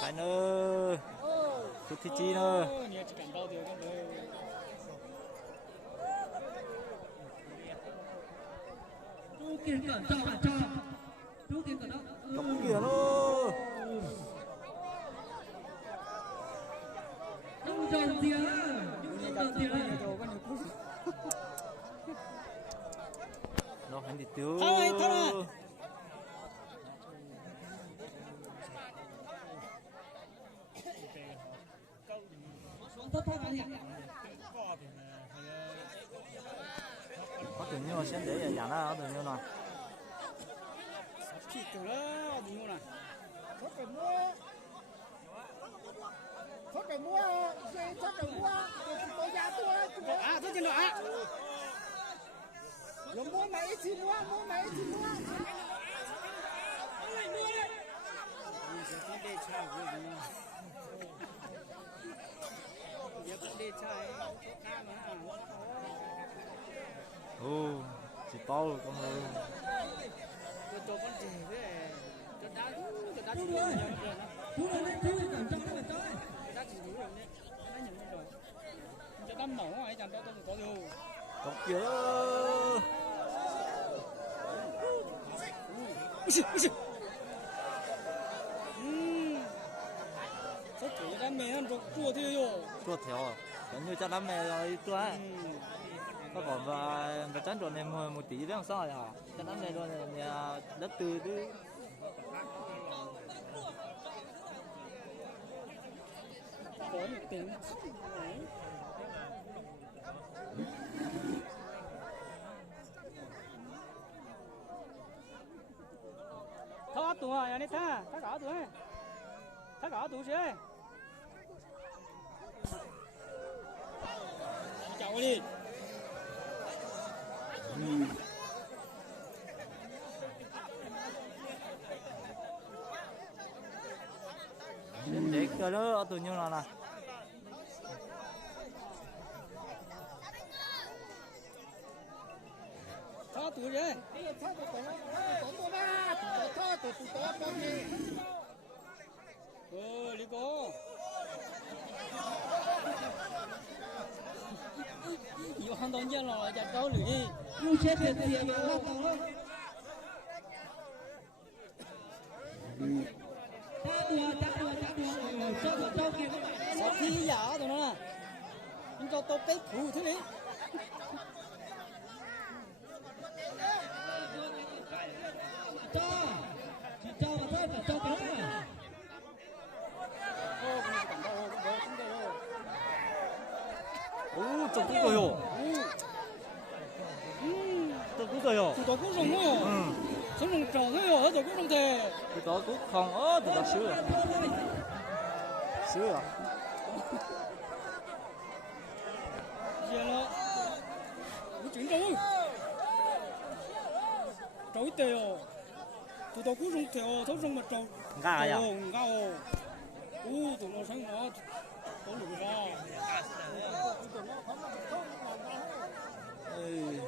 Sai nữa. Chút thì chi nữa. Chú Kiên cẩn cho bạn cho. Chú Kiên cẩn đó. Cắm kìa nó. Không tròn gì á. Không tròn gì á. Nó hành đi tiêu. Thôi. Xuống thấp thấp anh nhỉ. Có tự nhiên mà xem để dạng đó, có tự nhiên nào. Thịt từ đó tự nhiên này. Thoát cái mua, thoát cái mua, tôi ra tôi. À, tôi trên đó à. Rồi mua mấy chi mua. Con đê chai của mình. Giờ con đê chai cam mà. Ồ, chỉ to rồi con ơi. Tôi cho con rể với cho đá Chú ơi. Chú ơi lên chú cẩn cho các bạn cho. đá chỉ đủ rồi đấy. Nó nhầm rồi. Cho đâm mỏng ấy chẳng cho tôi có đâu. Cắm kìa. Rất thử đam mê hơn rồi chua thế rồi. Chua theo à. Giống như cho đám mẹ rồi chua ấy. Có còn và tránh rồi này một tí đấy làm sao rồi hả? Cho đám mẹ rồi này đất từ đi. Có một tính. Thả tụ à, anh thả cả tụ ấy. Thả cả tụ chứ. Chào đi. Để cho nó tự nhiên là nè. Thả tụ chứ. Đi cô. Nhiều hoàn toàn dân rồi chặt câu lưỡi đi. Chú chết tiền tiền mà lóc tàu đó. Chắc đùa. Cho kia các bạn. Sao khi giả tụi nó nè. Nhưng cho tôi cái thủ thế đấy. Chỉ cho mà thôi phải cho cái này. 오, 좀 굵어요. 좀 굵어요. 또 구성 뭐요? 저는 정해요. 저 구성 돼. 그거 국항 더 쉬워. 쉬워. Giờ là cái chuyện đâu? Trâu tê rồi. Tụi tao cũng dùng theo thấu xong mà trâu. Gà à? Gà. Tụi nó sáng nó có lửa ra. Ừ.